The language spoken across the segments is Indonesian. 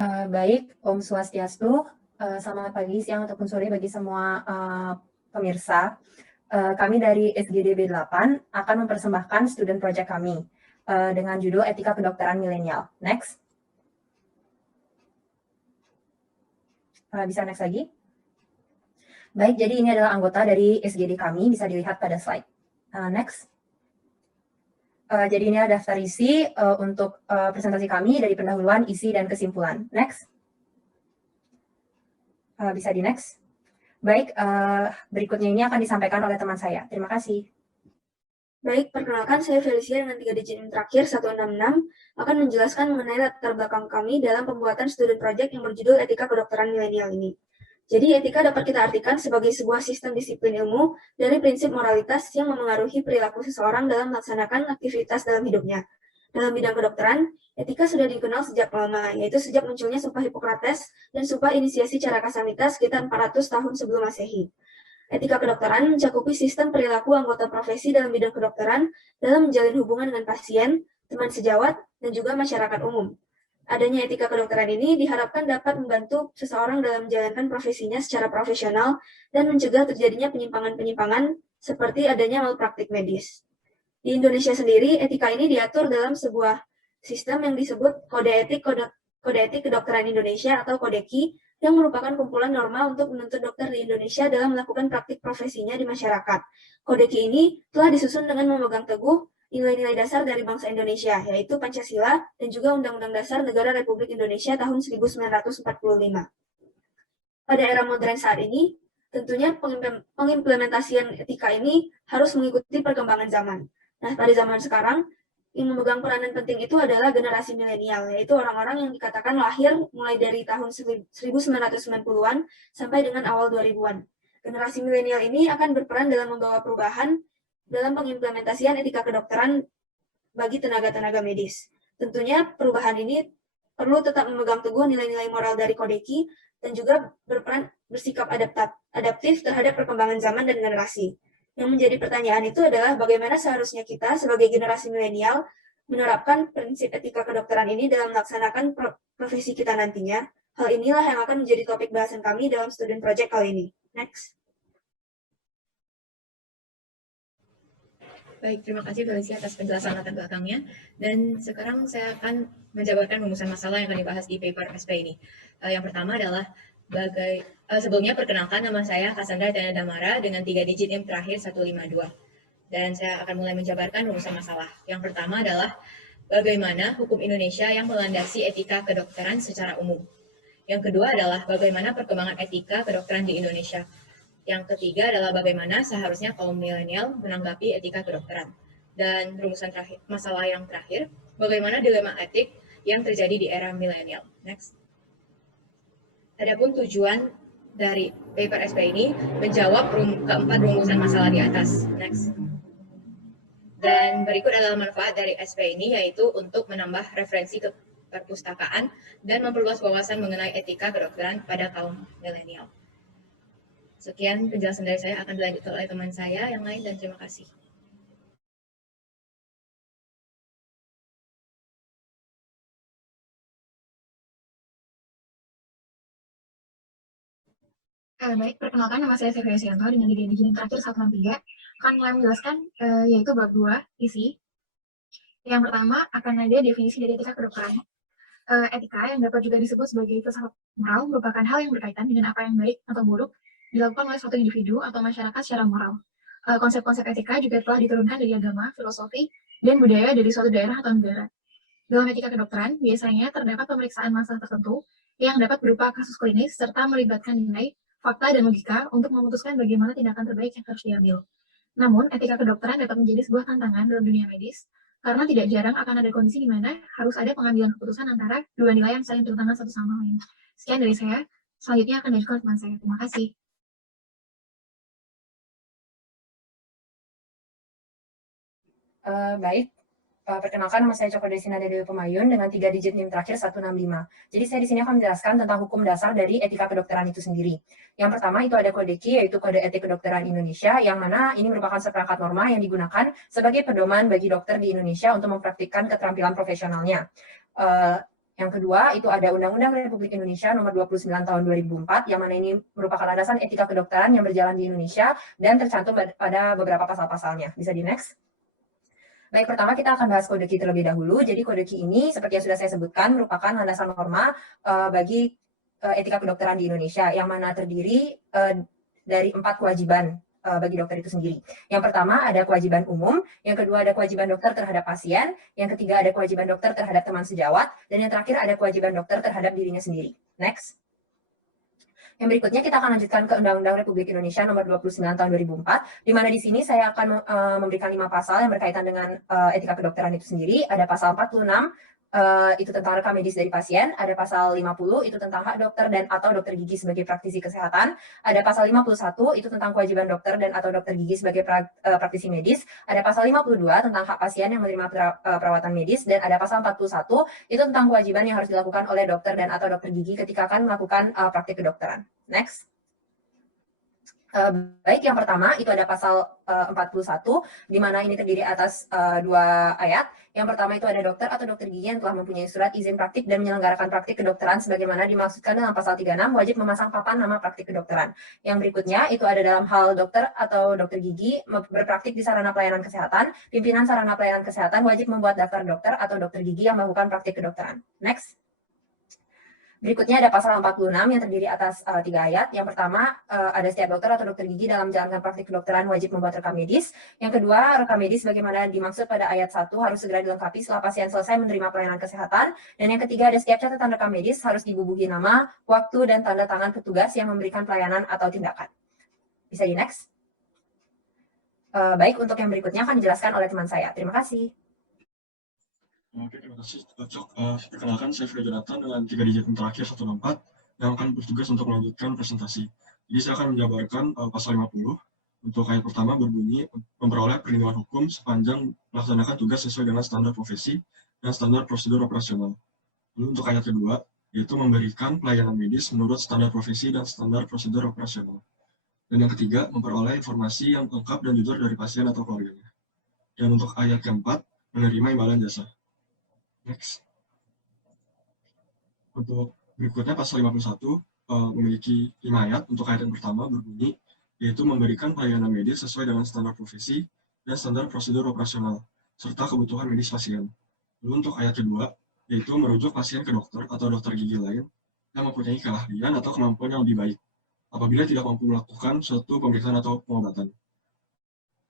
Baik, Om Swastiastu. Selamat pagi, siang, ataupun sore bagi semua pemirsa. Kami dari SGDB 8 akan mempersembahkan student project kami dengan judul Etika Kedokteran Milenial. Next. Bisa next lagi. Baik, jadi ini adalah anggota dari SGD kami, bisa dilihat pada slide. Next. Jadi ini ada daftar isi untuk presentasi kami dari pendahuluan, isi, dan kesimpulan. Next. Bisa di next. Baik, berikutnya ini akan disampaikan oleh teman saya. Terima kasih. Baik, perkenalkan saya Felicia dengan 3 digit terakhir 166 akan menjelaskan mengenai latar belakang kami dalam pembuatan student project yang berjudul Etika Kedokteran Milenial ini. Jadi, etika dapat kita artikan sebagai sebuah sistem disiplin ilmu dari prinsip moralitas yang memengaruhi perilaku seseorang dalam melaksanakan aktivitas dalam hidupnya. Dalam bidang kedokteran, etika sudah dikenal sejak lama, yaitu sejak munculnya Sumpah Hippocrates dan Sumpah Inisiasi Caracasamita sekitar 400 tahun sebelum Masehi. Etika kedokteran mencakupi sistem perilaku anggota profesi dalam bidang kedokteran dalam menjalin hubungan dengan pasien, teman sejawat, dan juga masyarakat umum. Adanya etika kedokteran ini diharapkan dapat membantu seseorang dalam menjalankan profesinya secara profesional dan mencegah terjadinya penyimpangan-penyimpangan seperti adanya malpraktik medis. Di Indonesia sendiri, etika ini diatur dalam sebuah sistem yang disebut Kode Etik Kedokteran Indonesia atau Kodeki, yang merupakan kumpulan norma untuk menuntut dokter di Indonesia dalam melakukan praktik profesinya di masyarakat. Kodeki ini telah disusun dengan memegang teguh nilai-nilai dasar dari bangsa Indonesia, yaitu Pancasila dan juga Undang-Undang Dasar Negara Republik Indonesia tahun 1945. Pada era modern saat ini, tentunya pengimplementasian etika ini harus mengikuti perkembangan zaman. Nah, pada zaman sekarang, yang memegang peranan penting itu adalah generasi milenial, yaitu orang-orang yang dikatakan lahir mulai dari tahun 1990-an sampai dengan awal 2000-an. Generasi milenial ini akan berperan dalam membawa perubahan dalam pengimplementasian etika kedokteran bagi tenaga-tenaga medis. Tentunya perubahan ini perlu tetap memegang teguh nilai-nilai moral dari Kodeki dan juga berperan bersikap adaptif terhadap perkembangan zaman dan generasi. Yang menjadi pertanyaan itu adalah bagaimana seharusnya kita sebagai generasi milenial menerapkan prinsip etika kedokteran ini dalam melaksanakan profesi kita nantinya. Hal inilah yang akan menjadi topik bahasan kami dalam student project kali ini. Next. Baik, terima kasih Felicia atas penjelasan latar belakangnya. Dan sekarang saya akan menjabarkan rumusan masalah yang akan dibahas di paper SP ini. Yang pertama adalah sebelumnya perkenalkan, nama saya Cassandra Tena Damara dengan 3 digit NIM terakhir 152. Dan saya akan mulai menjabarkan rumusan masalah. Yang pertama adalah bagaimana hukum Indonesia yang melandasi etika kedokteran secara umum. Yang kedua adalah bagaimana perkembangan etika kedokteran di Indonesia. Yang ketiga adalah bagaimana seharusnya kaum milenial menanggapi etika kedokteran. Dan rumusan terakhir, masalah yang terakhir, bagaimana dilema etik yang terjadi di era milenial. Next. Adapun tujuan dari paper SP ini menjawab keempat rumusan masalah di atas. Next. Dan berikut adalah manfaat dari SP ini, yaitu untuk menambah referensi ke perpustakaan dan memperluas wawasan mengenai etika kedokteran pada kaum milenial. Sekian penjelasan dari saya, akan dilanjutkan oleh teman saya yang lain, dan terima kasih. Baik, perkenalkan nama saya Fevri Sianto dengan digit terakhir 163. Akan mulai menjelaskan yaitu bab 2, isi. Yang pertama akan ada definisi dari etika kedokteran. Etika yang dapat juga disebut sebagai filsafat moral merupakan hal yang berkaitan dengan apa yang baik atau buruk dilakukan oleh suatu individu atau masyarakat secara moral. Konsep-konsep etika juga telah diturunkan dari agama, filosofi, dan budaya dari suatu daerah atau negara. Dalam etika kedokteran, biasanya terdapat pemeriksaan masalah tertentu yang dapat berupa kasus klinis serta melibatkan nilai, fakta, dan logika untuk memutuskan bagaimana tindakan terbaik yang harus diambil. Namun, etika kedokteran dapat menjadi sebuah tantangan dalam dunia medis, karena tidak jarang akan ada kondisi di mana harus ada pengambilan keputusan antara dua nilai yang saling bertentangan satu sama lain. Sekian dari saya. Selanjutnya akan dilanjutkan teman saya. Terima kasih. Baik, perkenalkan nama saya Coko Desina Dewi Pemayun dengan 3 digit NIM terakhir 165. Jadi saya di sini akan menjelaskan tentang hukum dasar dari etika kedokteran itu sendiri. Yang pertama itu ada Kodeki, yaitu Kode Etik Kedokteran Indonesia, yang mana ini merupakan seperangkat norma yang digunakan sebagai pedoman bagi dokter di Indonesia untuk mempraktikkan keterampilan profesionalnya. Yang kedua, itu ada Undang-Undang Republik Indonesia Nomor 29 Tahun 2004, yang mana ini merupakan landasan etika kedokteran yang berjalan di Indonesia dan tercantum pada beberapa pasal-pasalnya. Bisa di next. Baik, pertama kita akan bahas kode KI terlebih dahulu. Jadi kode KI ini, seperti yang sudah saya sebutkan, merupakan landasan norma bagi etika kedokteran di Indonesia, yang mana terdiri dari 4 kewajiban bagi dokter itu sendiri. Yang pertama ada kewajiban umum, yang kedua ada kewajiban dokter terhadap pasien, yang ketiga ada kewajiban dokter terhadap teman sejawat, dan yang terakhir ada kewajiban dokter terhadap dirinya sendiri. Next. Yang berikutnya kita akan lanjutkan ke Undang-Undang Republik Indonesia Nomor 29 Tahun 2004, di mana di sini saya akan memberikan 5 pasal yang berkaitan dengan etika kedokteran itu sendiri. Ada pasal 46, itu tentang rekam medis dari pasien, ada pasal 50 itu tentang hak dokter dan atau dokter gigi sebagai praktisi kesehatan, ada pasal 51 itu tentang kewajiban dokter dan atau dokter gigi sebagai praktisi medis, ada pasal 52 tentang hak pasien yang menerima perawatan medis, dan ada pasal 41 itu tentang kewajiban yang harus dilakukan oleh dokter dan atau dokter gigi ketika akan melakukan praktik kedokteran. Next. Baik, yang pertama itu ada pasal 41, di mana ini terdiri atas 2 ayat. Yang pertama itu ada dokter atau dokter gigi yang telah mempunyai surat izin praktik dan menyelenggarakan praktik kedokteran sebagaimana dimaksudkan dalam pasal 36, wajib memasang papan nama praktik kedokteran. Yang berikutnya itu ada dalam hal dokter atau dokter gigi berpraktik di sarana pelayanan kesehatan, pimpinan sarana pelayanan kesehatan wajib membuat daftar dokter atau dokter gigi yang melakukan praktik kedokteran. Next. Berikutnya ada pasal 46 yang terdiri atas 3 ayat. Yang pertama, ada setiap dokter atau dokter gigi dalam menjalankan praktik kedokteran wajib membuat rekam medis. Yang kedua, rekam medis bagaimana dimaksud pada ayat 1 harus segera dilengkapi setelah pasien selesai menerima pelayanan kesehatan. Dan yang ketiga, ada setiap catatan rekam medis harus dibubuhi nama, waktu, dan tanda tangan petugas yang memberikan pelayanan atau tindakan. Bisa di next. Baik, untuk yang berikutnya akan dijelaskan oleh teman saya. Terima kasih. Oke, terima kasih. Perkenalkan, saya Fred Jonathan dengan 3 digit yang terakhir 164 yang akan bertugas untuk melanjutkan presentasi. Jadi saya akan menjabarkan pasal 50. Untuk ayat pertama berbunyi memperoleh perlindungan hukum sepanjang melaksanakan tugas sesuai dengan standar profesi dan standar prosedur operasional. Lalu untuk ayat kedua, yaitu memberikan pelayanan medis menurut standar profesi dan standar prosedur operasional. Dan yang ketiga, memperoleh informasi yang lengkap dan jujur dari pasien atau keluarganya. Dan untuk ayat keempat, menerima imbalan jasa. Next. Untuk berikutnya pasal 51 memiliki 5 ayat. Untuk ayat yang pertama berbunyi, yaitu memberikan pelayanan medis sesuai dengan standar profesi dan standar prosedur operasional, serta kebutuhan medis pasien. Lalu untuk ayat kedua, yaitu merujuk pasien ke dokter atau dokter gigi lain yang mempunyai keahlian atau kemampuan yang lebih baik, apabila tidak mampu melakukan suatu pemeriksaan atau pengobatan.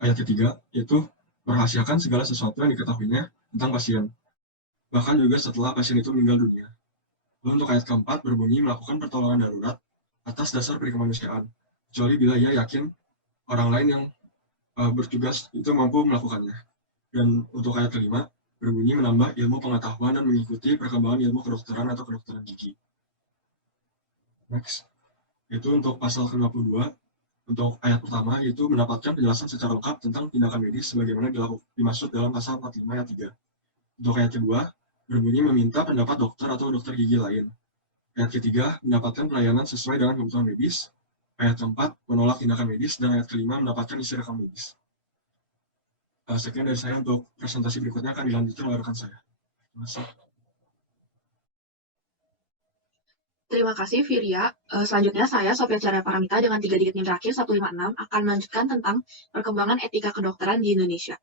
Ayat ketiga, yaitu merahasiakan segala sesuatu yang diketahuinya tentang pasien, bahkan juga setelah pasien itu meninggal dunia. Lalu untuk ayat keempat berbunyi melakukan pertolongan darurat atas dasar perikemanusiaan, kecuali bila ia yakin orang lain yang bertugas itu mampu melakukannya. Dan untuk ayat kelima berbunyi menambah ilmu pengetahuan dan mengikuti perkembangan ilmu kedokteran atau kedokteran gigi. Next. Itu untuk pasal ke-52. Untuk ayat pertama yaitu mendapatkan penjelasan secara lengkap tentang tindakan medis sebagaimana dimaksud dalam pasal 45 ayat 3. Untuk ayat kedua berbunyi meminta pendapat dokter atau dokter gigi lain. Ayat ketiga, mendapatkan pelayanan sesuai dengan kebutuhan medis. Ayat keempat, menolak tindakan medis. Dan ayat kelima, mendapatkan isi rekam medis. Sekian dari saya. Untuk presentasi berikutnya akan dilanjutkan oleh rekan saya. Terima kasih. Terima kasih, Firia. Selanjutnya saya, Sofia Carya Paramita, dengan 3 digit NIM terakhir 156, akan melanjutkan tentang perkembangan etika kedokteran di Indonesia.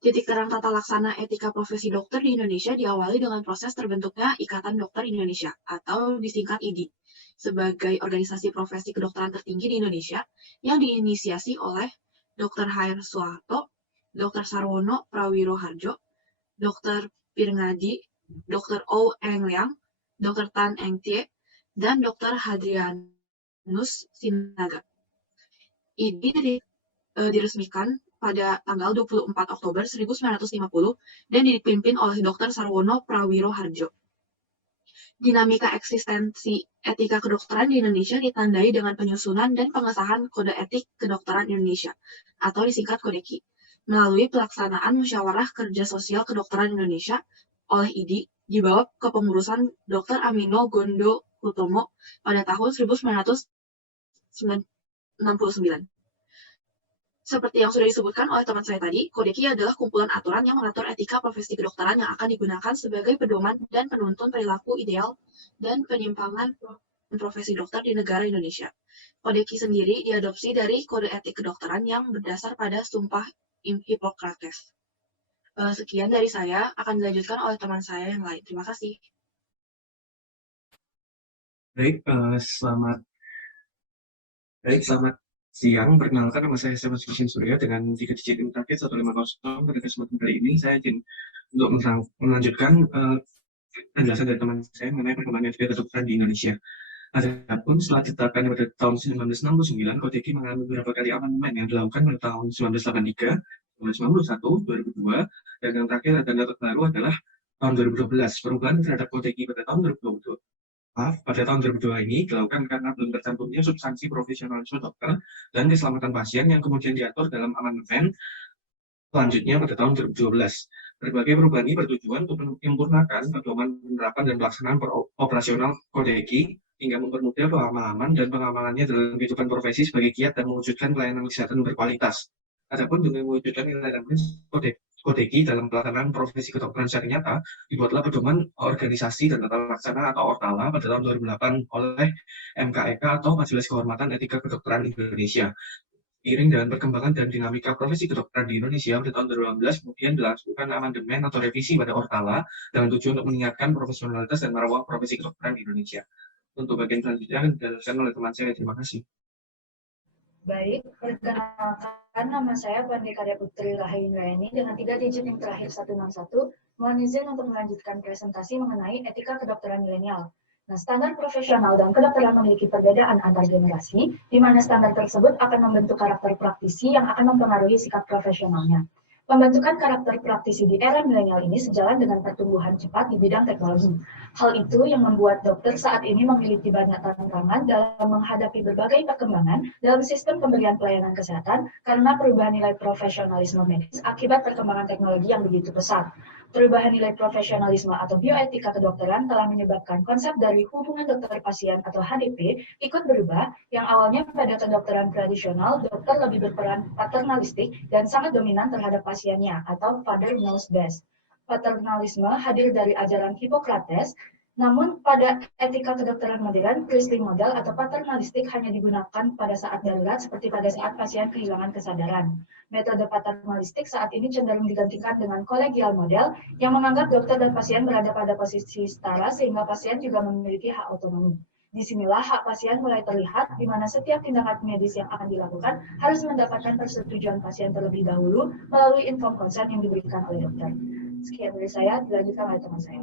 Titik terang tata laksana etika profesi dokter di Indonesia diawali dengan proses terbentuknya Ikatan Dokter Indonesia atau disingkat IDI sebagai organisasi profesi kedokteran tertinggi di Indonesia yang diinisiasi oleh Dr. Hair Suharto, Dr. Sarwono Prawiro Harjo, Dr. Pirngadi, Dr. O. Eng Liang, Dr. Tan Eng Tie, dan Dr. Hadrianus Sinaga. IDI diresmikan pada tanggal 24 Oktober 1950 dan dipimpin oleh Dr. Sarwono Prawiro Harjo. Dinamika eksistensi etika kedokteran di Indonesia ditandai dengan penyusunan dan pengesahan Kode Etik Kedokteran Indonesia atau disingkat Kode KI melalui pelaksanaan Musyawarah Kerja Sosial Kedokteran Indonesia oleh IDI di bawah kepengurusan Dr. Amino Gondo Hutomo pada tahun 1969. Seperti yang sudah disebutkan oleh teman saya tadi, Kode KI adalah kumpulan aturan yang mengatur etika profesi kedokteran yang akan digunakan sebagai pedoman dan penuntun perilaku ideal dan penyimpangan profesi dokter di negara Indonesia. Kode KI sendiri diadopsi dari Kode Etik Kedokteran yang berdasar pada Sumpah Hippocrates. Sekian dari saya, akan dilanjutkan oleh teman saya yang lain. Terima kasih. Baik, selamat siang. Perkenalkan, nama saya Stefanus Christian Surya dengan 3 digit NIM terakhir 150. Pada kesempatan kali ini saya izin untuk melanjutkan penjelasan dari teman saya mengenai perkembangan etika kedokteran di Indonesia. Adapun setelah ditetapkan pada tahun 1969, Kode KI mengalami beberapa kali amandemen yang dilakukan pada tahun 1983, 1991, 2002, dan yang terakhir dan terbaru adalah tahun 2012. Perubahan terhadap Kode KI pada tahun 2022 pada tahun 2002 ini dilakukan karena belum tercantumnya substansi profesionalisme dokter dan keselamatan pasien yang kemudian diatur dalam amandemen selanjutnya pada tahun 2012. Berbagai perubahan ini bertujuan untuk menyempurnakan pedoman penerapan dan pelaksanaan operasional Kode KI hingga mempermudah pemahaman dan pengamalannya dalam kehidupan profesi sebagai kiat dan mewujudkan pelayanan kesehatan berkualitas. Adapun demi mewujudkan nilai dan prinsip Kode KI dalam pelaksanaan profesi kedokteran secara nyata, dibuatlah pedoman organisasi dan tata laksana atau Ortala pada tahun 2008 oleh MKEK atau Majelis Kehormatan Etika Kedokteran Indonesia. Seiring dengan perkembangan dan dinamika profesi kedokteran di Indonesia, pada tahun 2018 kemudian dilakukan amandemen atau revisi pada Ortala dengan tujuan untuk meningkatkan profesionalitas dan marwah profesi kedokteran di Indonesia. Untuk bagian selanjutnya akan dijelaskan oleh teman saya. Terima kasih. Baik, perkenalkan nama saya Pandekada Putri Rahayu dengan 3 digit NIM terakhir 161, mohon izin untuk melanjutkan presentasi mengenai etika kedokteran milenial. Nah, standar profesional dan kedokteran memiliki perbedaan antar generasi, di mana standar tersebut akan membentuk karakter praktisi yang akan mempengaruhi sikap profesionalnya. Pembentukan karakter praktisi di era milenial ini sejalan dengan pertumbuhan cepat di bidang teknologi. Hal itu yang membuat dokter saat ini memiliki banyak tantangan dalam menghadapi berbagai perkembangan dalam sistem pemberian pelayanan kesehatan karena perubahan nilai profesionalisme medis akibat perkembangan teknologi yang begitu pesat. Perubahan nilai profesionalisme atau bioetika kedokteran telah menyebabkan konsep dari hubungan dokter pasien atau HDP ikut berubah, yang awalnya pada kedokteran tradisional, dokter lebih berperan paternalistik dan sangat dominan terhadap pasiennya atau father knows best. Paternalisme hadir dari ajaran Hippocrates, namun pada etika kedokteran modern, priestly model atau paternalistik hanya digunakan pada saat darurat seperti pada saat pasien kehilangan kesadaran. Metode paternalistik saat ini cenderung digantikan dengan kolegial model yang menganggap dokter dan pasien berada pada posisi setara sehingga pasien juga memiliki hak otonomi. Disinilah hak pasien mulai terlihat, di mana setiap tindakan medis yang akan dilakukan harus mendapatkan persetujuan pasien terlebih dahulu melalui informed consent yang diberikan oleh dokter. Sekian dari saya, dilanjutkan oleh teman saya.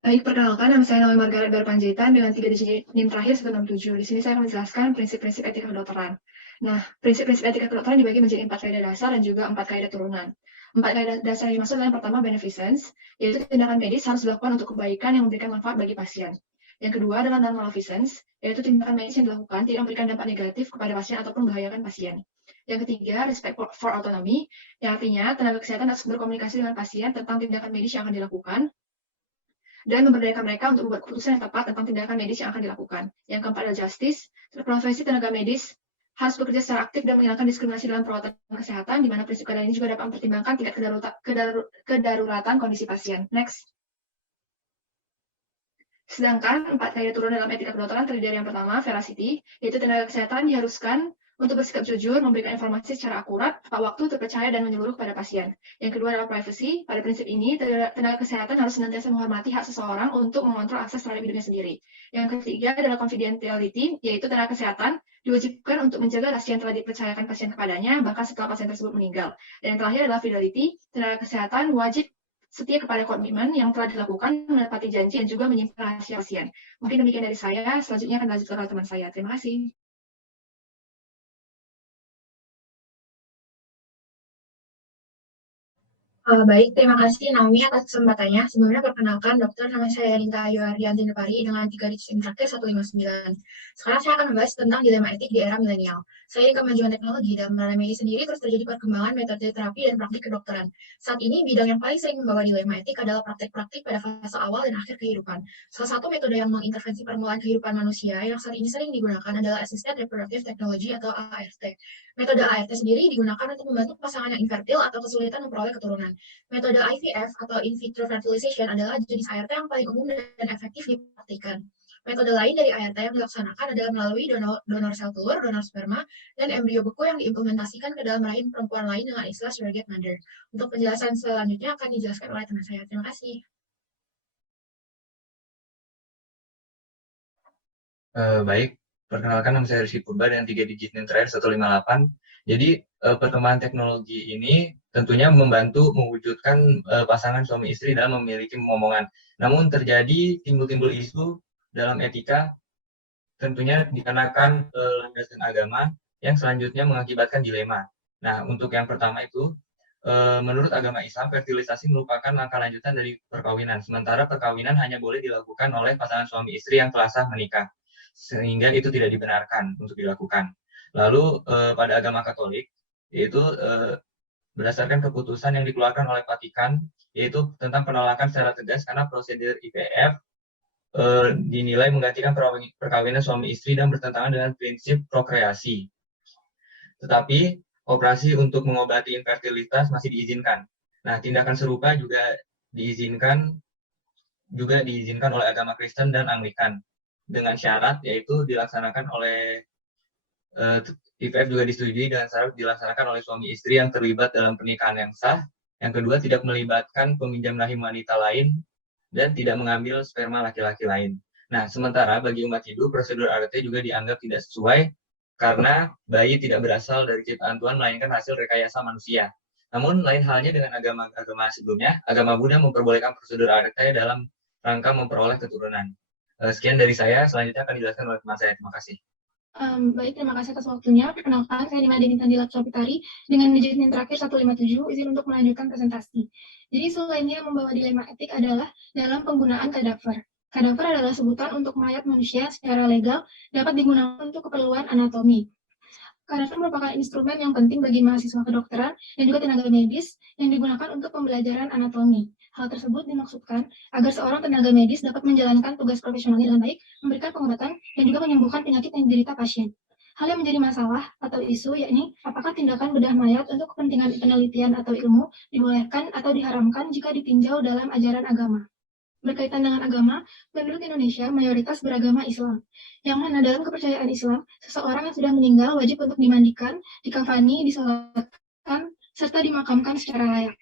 Baik, perkenalkan, nama saya Naomi Margaret Barpanjaitan dengan 3 digit NIM terakhir 167. Di sini saya akan menjelaskan prinsip-prinsip etika kedokteran. Nah, prinsip-prinsip etika kedokteran dibagi menjadi 4 kaidah dasar dan juga 4 kaidah turunan. 4 kaidah dasar yang dimaksud adalah yang pertama beneficence, yaitu tindakan medis harus dilakukan untuk kebaikan yang memberikan manfaat bagi pasien. Yang kedua adalah non-maleficence, yaitu tindakan medis yang dilakukan tidak memberikan dampak negatif kepada pasien ataupun membahayakan pasien. Yang ketiga, respect for autonomy, yang artinya tenaga kesehatan harus berkomunikasi dengan pasien tentang tindakan medis yang akan dilakukan, dan memberdayakan mereka untuk membuat keputusan yang tepat tentang tindakan medis yang akan dilakukan. Yang keempat adalah justice, profesi tenaga medis harus bekerja secara aktif dan menghilangkan diskriminasi dalam perawatan kesehatan, di mana prinsip kaidah ini juga dapat mempertimbangkan tingkat kedaruratan kondisi pasien. Next. Sedangkan 4 kaidah turun dalam etika kedokteran terdiri dari yang pertama, veracity, yaitu tenaga kesehatan diharuskan untuk bersikap jujur, memberikan informasi secara akurat, tepat waktu, terpercaya, dan menyeluruh kepada pasien. Yang kedua adalah privacy. Pada prinsip ini, tenaga kesehatan harus senantiasa menghormati hak seseorang untuk mengontrol akses terhadap hidupnya sendiri. Yang ketiga adalah confidentiality, yaitu tenaga kesehatan diwajibkan untuk menjaga rahasia yang telah dipercayakan pasien kepadanya, bahkan setelah pasien tersebut meninggal. Dan yang terakhir adalah fidelity, tenaga kesehatan wajib setia kepada komitmen yang telah dilakukan, menepati janji, dan juga menyimpan rahasia pasien. Mungkin demikian dari saya, selanjutnya akan dilanjutkan oleh teman saya. Terima kasih. Baik, terima kasih Naomi atas kesempatannya. Sebelumnya perkenalkan, dokter, nama saya Rinta Ayu Arianti Nepari dengan 3 digit terakhir 159. Sekarang saya akan membahas tentang dilema etik di era milenial. Seiring kemajuan teknologi dalam ranah medis sendiri, terus terjadi perkembangan metode terapi dan praktik kedokteran. Saat ini, bidang yang paling sering membawa dilema etik adalah praktik-praktik pada fase awal dan akhir kehidupan. Salah satu metode yang mengintervensi permulaan kehidupan manusia yang saat ini sering digunakan adalah Assisted Reproductive Technology atau ART. Metode ART sendiri digunakan untuk membantu pasangan yang infertil atau kesulitan memperoleh keturunan. Metode IVF atau in vitro fertilization adalah jenis ART yang paling umum dan efektif dipraktikkan. Metode lain dari ART yang dilaksanakan adalah melalui donor sel telur, donor sperma, dan embrio beku yang diimplementasikan ke dalam rahim perempuan lain dengan istilah surrogate mother. Untuk penjelasan selanjutnya akan dijelaskan oleh teman saya. Terima kasih. Baik, perkenalkan nama saya Rizky Purba dengan 3 digit NIM terakhir 158. Jadi perkembangan teknologi ini tentunya membantu mewujudkan pasangan suami istri dalam memiliki momongan. Namun terjadi timbul-timbul isu dalam etika tentunya dikarenakan landasan agama yang selanjutnya mengakibatkan dilema. Nah, untuk yang pertama itu, menurut agama Islam, fertilisasi merupakan langkah lanjutan dari perkawinan. Sementara perkawinan hanya boleh dilakukan oleh pasangan suami istri yang telah sah menikah, sehingga itu tidak dibenarkan untuk dilakukan. Lalu pada agama Katolik, yaitu berdasarkan keputusan yang dikeluarkan oleh Vatikan, yaitu tentang penolakan secara tegas karena prosedur IVF dinilai menggantikan perkawinan suami istri dan bertentangan dengan prinsip prokreasi. Tetapi operasi untuk mengobati infertilitas masih diizinkan. Nah, tindakan serupa juga diizinkan oleh agama Kristen dan Anglikan dengan syarat yaitu dilaksanakan oleh IVF juga disetujui dengan syarat dilaksanakan oleh suami istri yang terlibat dalam pernikahan yang sah. Yang kedua, tidak melibatkan peminjam rahim wanita lain dan tidak mengambil sperma laki-laki lain. Nah, sementara bagi umat Hindu, prosedur ART juga dianggap tidak sesuai karena bayi tidak berasal dari ciptaan Tuhan, melainkan hasil rekayasa manusia. Namun, lain halnya dengan agama sebelumnya, agama Buddha memperbolehkan prosedur ART dalam rangka memperoleh keturunan. Sekian dari saya, selanjutnya akan dijelaskan oleh teman saya. Terima kasih. Baik, terima kasih atas waktunya. Perkenalkan, saya Dima Denita Dilapsapitari dengan digit NIM terakhir 157, izin untuk melanjutkan presentasi. Jadi selainnya membawa dilema etik adalah dalam penggunaan kadaver. Kadaver adalah sebutan untuk mayat manusia secara legal dapat digunakan untuk keperluan anatomi. Kadaver merupakan instrumen yang penting bagi mahasiswa kedokteran dan juga tenaga medis yang digunakan untuk pembelajaran anatomi. Hal tersebut dimaksudkan agar seorang tenaga medis dapat menjalankan tugas profesionalnya dengan baik, memberikan pengobatan, dan juga menyembuhkan penyakit yang diderita pasien. Hal yang menjadi masalah atau isu yakni apakah tindakan bedah mayat untuk kepentingan penelitian atau ilmu dibolehkan atau diharamkan jika ditinjau dalam ajaran agama. Berkaitan dengan agama, penduduk Indonesia mayoritas beragama Islam, yang mana dalam kepercayaan Islam, seseorang yang sudah meninggal wajib untuk dimandikan, dikafani, disolatkan, serta dimakamkan secara layak.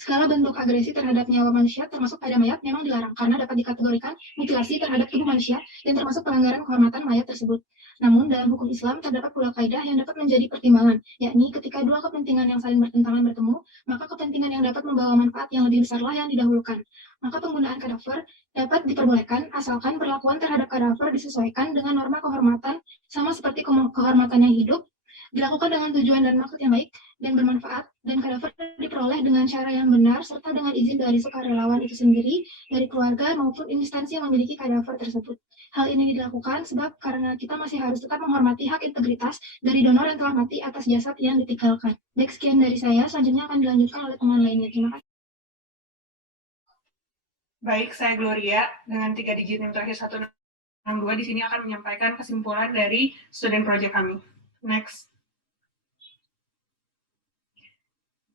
Segala bentuk agresi terhadap nyawa manusia termasuk pada mayat memang dilarang karena dapat dikategorikan mutilasi terhadap tubuh manusia dan termasuk pelanggaran kehormatan mayat tersebut. Namun dalam hukum Islam terdapat pula kaidah yang dapat menjadi pertimbangan, yakni ketika dua kepentingan yang saling bertentangan bertemu, maka kepentingan yang dapat membawa manfaat yang lebih besarlah yang didahulukan. Maka penggunaan kadaver dapat diperbolehkan asalkan perlakuan terhadap kadaver disesuaikan dengan norma kehormatan sama seperti kehormatan yang hidup, dilakukan dengan tujuan dan maksud yang baik dan bermanfaat, dan kadaver diperoleh dengan cara yang benar serta dengan izin dari sukarelawan itu sendiri, dari keluarga maupun instansi yang memiliki kadaver tersebut. Hal ini dilakukan sebab karena kita masih harus tetap menghormati hak integritas dari donor yang telah mati atas jasad yang ditinggalkan. Baik, sekian dari saya. Selanjutnya akan dilanjutkan oleh teman lainnya. Terima kasih. Baik, saya Gloria dengan 3 digit NIM terakhir 162 di sini akan menyampaikan kesimpulan dari student project kami. Next.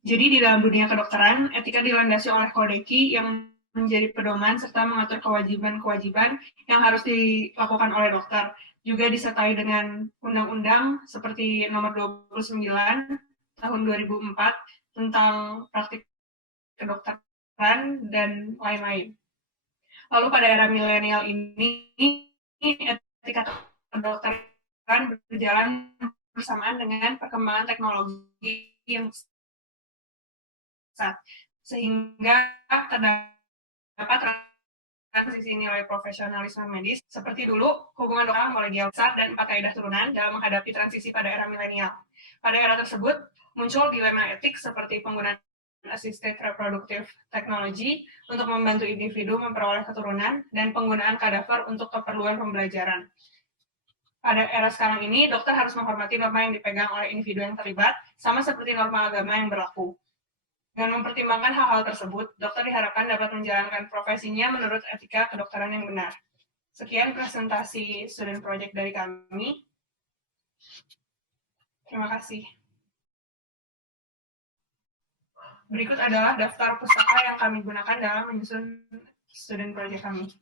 Jadi di dalam dunia kedokteran, etika dilandasi oleh kodeki yang menjadi pedoman serta mengatur kewajiban-kewajiban yang harus dilakukan oleh dokter. Juga disertai dengan undang-undang seperti nomor 29 tahun 2004 tentang praktik kedokteran dan lain-lain. Lalu pada era milenial ini, etika kedokteran berjalan bersamaan dengan perkembangan teknologi yang sehingga terdapat transisi nilai profesionalisme medis seperti dulu hubungan dokter kolegial besar dan 4 kaidah turunan dalam menghadapi transisi pada era milenial. Pada era tersebut muncul dilema etik seperti penggunaan assisted reproductive technology untuk membantu individu memperoleh keturunan dan penggunaan kadaver untuk keperluan pembelajaran. Pada era sekarang ini, dokter harus menghormati norma yang dipegang oleh individu yang terlibat, sama seperti norma agama yang berlaku. Dengan mempertimbangkan hal-hal tersebut, dokter diharapkan dapat menjalankan profesinya menurut etika kedokteran yang benar. Sekian presentasi student project dari kami. Terima kasih. Berikut adalah daftar pustaka yang kami gunakan dalam menyusun student project kami.